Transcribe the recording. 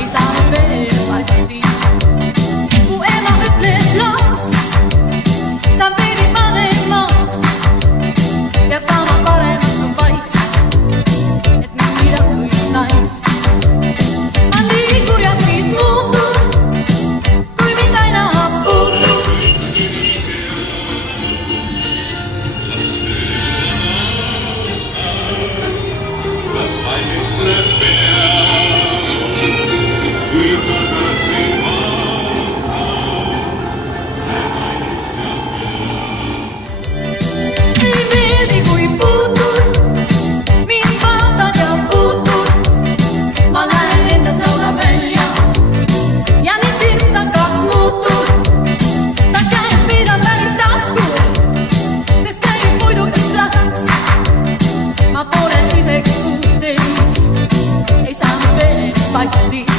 ei saanud veel passi. Mu ema ütles laps, sa veidi vanemaks, peab saama paremaks kui poiss, et mängida õigust naist. Ma nii kurjaks siis muutun, kui mind aina puutub. Ei meeldi, kui puutud, mind vaatad ja puutud. Ma lähen endas laula välja ja nii pirtsakaks muutud. Sa käed mida päris tasku, sest käib muidu üks laks. Ma pole isegi 16, ei saanud veel passi.